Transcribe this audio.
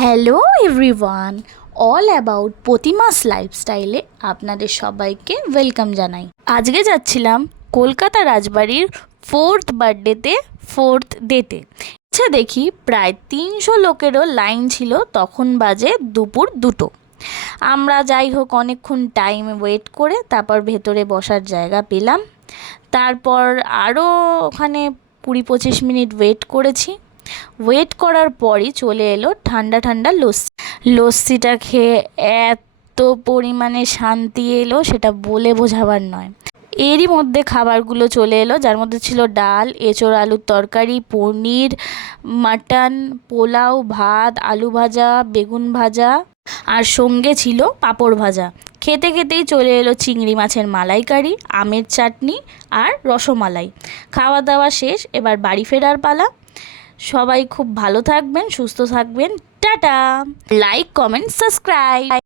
Hello everyone all about প্রতিমাস লাইফস্টাইলে আপনাদের সবাইকে ওয়েলকাম জানাই। আজকে যাচ্ছিলাম কলকাতা রাজবাড়ির ফোর্থ বার্থডেতে ফোর্থ ডেতে আচ্ছা দেখি, প্রায় তিনশো লোকেরও লাইন ছিল, তখন বাজে দুপুর দুটো। আমরা যাই হোক, অনেকক্ষণ টাইম ওয়েট করে, তারপর ভেতরে বসার জায়গা পেলাম। তারপর আরও ওখানে কুড়ি পঁচিশ মিনিট ওয়েট করেছি। ওয়েট করার পরই চলে এলো ঠান্ডা ঠান্ডা লস্যি। লস্যিটা খেয়ে এত পরিমাণে শান্তি এলো সেটা বলে বোঝাবার নয়। এরই মধ্যে খাবারগুলো চলে এলো, যার মধ্যে ছিল ডাল, এঁচোড়, আলুর তরকারি, পনির, মাটন, পোলাও, ভাত, আলু ভাজা, বেগুন ভাজা, আর সঙ্গে ছিল পাঁপড় ভাজা। খেতে খেতেই চলে এলো চিংড়ি মাছের মালাইকারি, আমের চাটনি আর রসমালাই। খাওয়া দাওয়া শেষ, এবার বাড়ি ফেরার পালা। সবাই খুব ভালো থাকবেন সুস্থ থাকবেন। টাটা! Like comment subscribe